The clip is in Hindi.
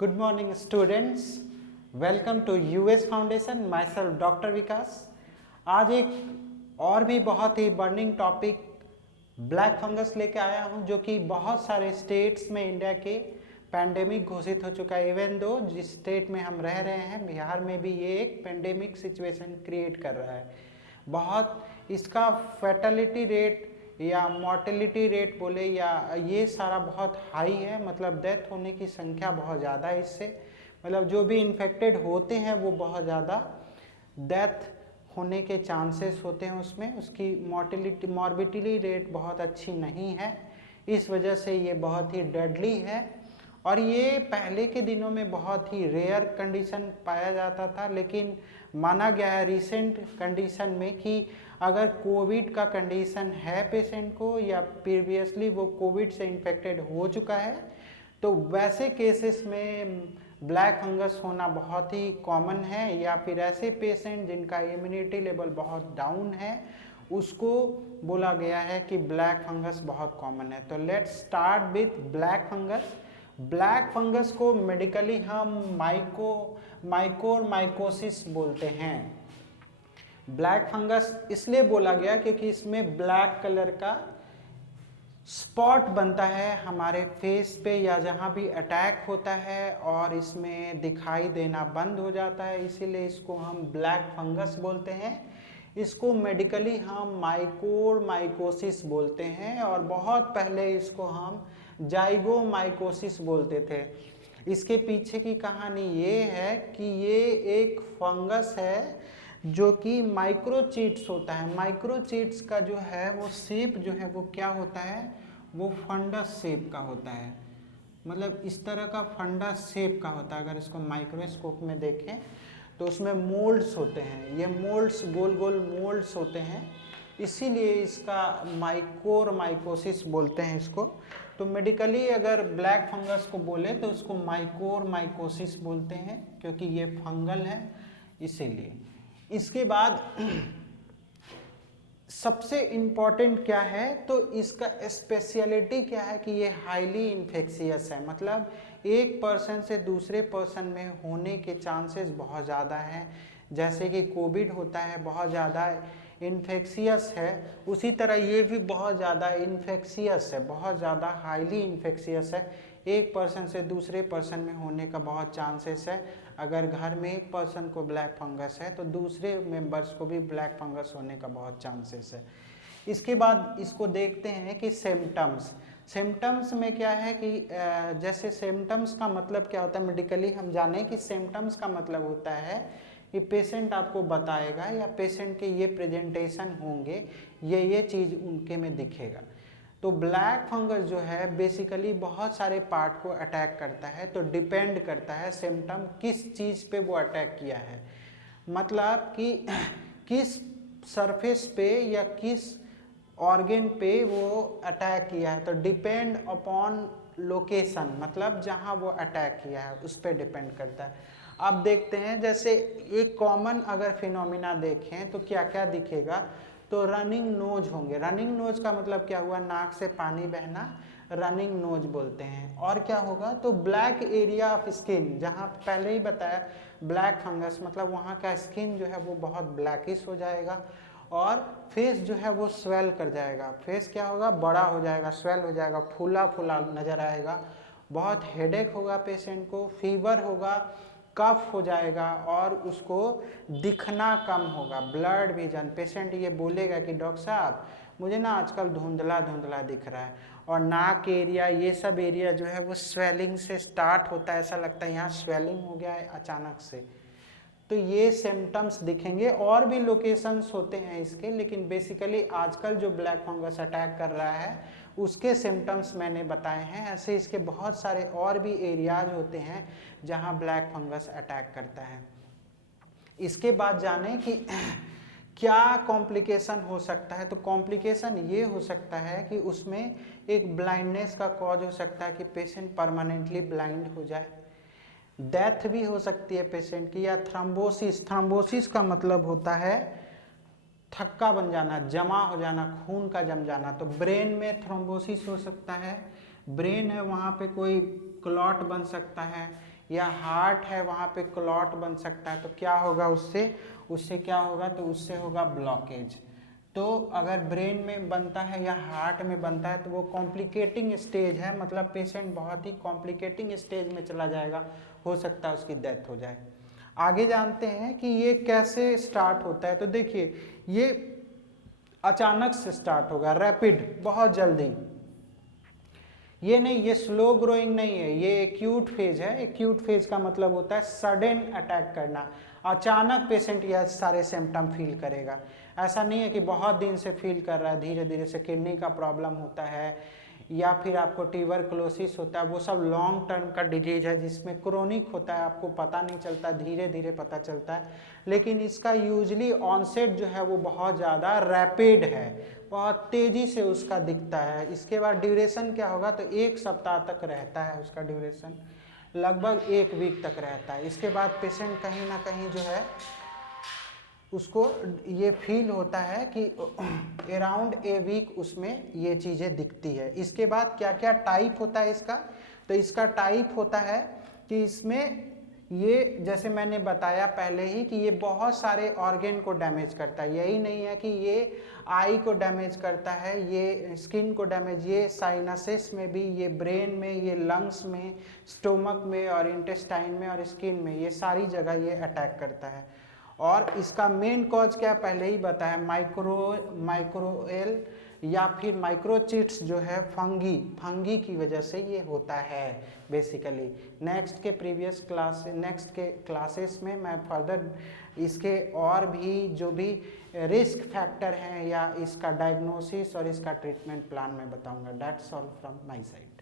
Good morning students. Welcome to US Foundation. Myself doctor Vikas. आज एक और भी बहुत ही बर्निंग टॉपिक ब्लैक फंगस लेके आया हूं जो कि बहुत सारे स्टेट्स में इंडिया के पैंडेमिक घोषित हो चुका है. इवन दो जिस स्टेट में हम रह रहे हैं बिहार में भी ये एक पैंडेमिक सिचुएशन क्रिएट कर रहा है. बहुत इसका फैटेलिटी रेट या मॉर्टेलिटी रेट बोले या ये सारा बहुत हाई है. मतलब डेथ होने की संख्या बहुत ज़्यादा है इससे. मतलब जो भी इन्फेक्टेड होते हैं वो बहुत ज़्यादा डेथ होने के चांसेस होते हैं उसमें. उसकी मॉर्बिडिटी रेट बहुत अच्छी नहीं है. इस वजह से ये बहुत ही डेडली है. और ये पहले के दिनों में बहुत ही रेयर कंडीशन पाया जाता था, लेकिन माना गया है रिसेंट कंडीशन में कि अगर कोविड का कंडीशन है पेशेंट को या प्रीवियसली वो कोविड से इन्फेक्टेड हो चुका है तो वैसे केसेस में ब्लैक फंगस होना बहुत ही कॉमन है. या फिर ऐसे पेशेंट जिनका इम्यूनिटी लेवल बहुत डाउन है उसको बोला गया है कि ब्लैक फंगस बहुत कॉमन है. तो let's start with black fungus. Black fungus को मेडिकली हम माइकोरमाइकोसिस बोलते हैं. ब्लैक फंगस इसलिए बोला गया क्योंकि इसमें ब्लैक कलर का स्पॉट बनता है हमारे फेस पे या जहाँ भी अटैक होता है और इसमें दिखाई देना बंद हो जाता है, इसीलिए इसको हम ब्लैक फंगस बोलते हैं. इसको मेडिकली हम माइकोरमाइकोसिस बोलते हैं और बहुत पहले इसको हम जाइगोमाइकोसिस बोलते थे. इसके पीछे की कहानी ये है कि ये एक फंगस है जो कि माइक्रोचीट्स होता है. माइक्रोचीट्स का जो है वो शेप जो है वो क्या होता है, वो फंडस शेप का होता है. मतलब इस तरह का फंडस शेप का होता है. अगर इसको माइक्रोस्कोप में देखें तो उसमें मोल्ड्स होते हैं. ये मोल्ड्स गोल गोल मोल्ड्स होते हैं, इसीलिए इसका माइकोरमाइकोसिस बोलते हैं इसको. तो मेडिकली अगर ब्लैक फंगस को बोले तो उसको माइकोरमाइकोसिस बोलते हैं क्योंकि ये फंगल है इसीलिए. इसके बाद सबसे इम्पॉर्टेंट क्या है तो इसका स्पेशलिटी क्या है कि ये हाईली इन्फेक्शियस है. मतलब एक पर्सन से दूसरे पर्सन में होने के चांसेस बहुत ज़्यादा हैं. जैसे कि कोविड होता है बहुत ज़्यादा इन्फेक्शियस है, उसी तरह ये भी बहुत ज़्यादा इन्फेक्शियस है, बहुत ज़्यादा हाईली इन्फेक्शियस है. एक पर्सन से दूसरे पर्सन में होने का बहुत चांसेस है. अगर घर में एक पर्सन को ब्लैक फंगस है तो दूसरे मेंबर्स को भी ब्लैक फंगस होने का बहुत चांसेस है. इसके बाद इसको देखते हैं कि सिम्टम्स में क्या है कि जैसे सिम्टम्स का मतलब क्या होता है मेडिकली हम जाने कि सिम्टम्स का मतलब होता है कि पेशेंट आपको बताएगा या पेशेंट के ये प्रेजेंटेशन होंगे, ये चीज़ उनके में दिखेगा. तो ब्लैक फंगस जो है बेसिकली बहुत सारे पार्ट को अटैक करता है. तो डिपेंड करता है सिम्टम किस चीज़ पे वो अटैक किया है. मतलब कि किस सरफेस पे या किस ऑर्गन पे वो अटैक किया है. तो डिपेंड अपॉन लोकेशन, मतलब जहाँ वो अटैक किया है उस पर डिपेंड करता है. अब देखते हैं जैसे एक कॉमन अगर फिनोमिना देखें तो क्या क्या दिखेगा. तो रनिंग नोज होंगे. रनिंग नोज का मतलब क्या हुआ, नाक से पानी बहना रनिंग नोज बोलते हैं. और क्या होगा तो ब्लैक एरिया ऑफ स्किन, जहाँ पहले ही बताया ब्लैक फंगस मतलब वहाँ का स्किन जो है वो बहुत ब्लैकिश हो जाएगा और फेस जो है वो स्वेल कर जाएगा. फेस क्या होगा, बड़ा हो जाएगा, स्वेल हो जाएगा, फूला फूला नज़र आएगा. बहुत हेडेक होगा पेशेंट को, फीवर होगा, कफ हो जाएगा और उसको दिखना कम होगा. ब्लड विजन, पेशेंट ये बोलेगा कि डॉक्टर साहब मुझे ना आजकल धुंधला धुंधला दिख रहा है. और नाक एरिया ये सब एरिया जो है वो स्वेलिंग से स्टार्ट होता है, ऐसा लगता है यहाँ स्वेलिंग हो गया है अचानक से. तो ये सिम्टम्स दिखेंगे. और भी लोकेशंस होते हैं इसके, लेकिन बेसिकली आजकल जो ब्लैक फंगस अटैक कर रहा है उसके सिम्टम्स मैंने बताए हैं. ऐसे इसके बहुत सारे और भी एरियाज होते हैं जहां ब्लैक फंगस अटैक करता है. इसके बाद जाने कि क्या कॉम्प्लिकेशन हो सकता है. तो कॉम्प्लिकेशन ये हो सकता है कि उसमें एक ब्लाइंडनेस का कॉज हो सकता है कि पेशेंट परमानेंटली ब्लाइंड हो जाए. डेथ भी हो सकती है पेशेंट की. या थ्रोम्बोसिस का मतलब होता है थक्का बन जाना, जमा हो जाना, खून का जम जाना. तो ब्रेन में थ्रोम्बोसिस हो सकता है. ब्रेन है वहाँ पे कोई क्लॉट बन सकता है या हार्ट है वहाँ पे क्लॉट बन सकता है, तो क्या होगा उससे क्या होगा, तो उससे होगा ब्लॉकेज। तो अगर ब्रेन में बनता है या हार्ट में बनता है तो वो कॉम्प्लिकेटिंग स्टेज है, मतलब पेशेंट बहुत ही कॉम्प्लिकेटिंग स्टेज में चला जाएगा, हो सकता है उसकी डेथ हो जाए। आगे जानते हैं कि ये कैसे स्टार्ट होता है। तो देखिए ये अचानक से स्टार्ट होगा, रैपिड, बहुत जल्दी। ये नहीं, ये स्लो ग्रोइंग नहीं है, ये एक्यूट फेज है। एक्यूट फेज का मतलब होता है सडन अटैक करना, अचानक पेशेंट यह सारे सिम्टम फील करेगा। ऐसा नहीं है कि बहुत दिन से फील कर रहा है, धीरे धीरे से किडनी का प्रॉब्लम होता है या फिर आपको ट्यूबरकुलोसिस होता है, वो सब लॉन्ग टर्म का डिजीज है जिसमें क्रोनिक होता है, आपको पता नहीं चलता, धीरे धीरे पता चलता है। लेकिन इसका यूजली ऑनसेट जो है वो बहुत ज़्यादा रैपिड है, बहुत तेज़ी से उसका दिखता है। इसके बाद ड्यूरेशन क्या होगा, तो 1 सप्ताह तक रहता है उसका ड्यूरेशन, लगभग 1 वीक तक रहता है। इसके बाद पेशेंट कहीं ना कहीं जो है उसको ये फील होता है कि अराउंड ए वीक उसमें ये चीज़ें दिखती है। इसके बाद क्या क्या टाइप होता है इसका, तो इसका टाइप होता है कि इसमें ये जैसे मैंने बताया पहले ही कि ये बहुत सारे ऑर्गन को डैमेज करता है। यही नहीं है कि ये आई को डैमेज करता है, ये स्किन को डैमेज, ये साइनसेस में भी, ये ब्रेन में, ये लंग्स में, स्टोमक में और इंटेस्टाइन में और स्किन में, ये सारी जगह ये अटैक करता है। और इसका मेन कॉज क्या पहले ही बताया, माइक्रोएल या फिर माइक्रोचिट्स जो है फंगी की वजह से ये होता है बेसिकली। नेक्स्ट के क्लासेस में मैं फर्दर इसके और भी जो भी रिस्क फैक्टर हैं या इसका डायग्नोसिस और इसका ट्रीटमेंट प्लान में बताऊंगा। That's all from my side.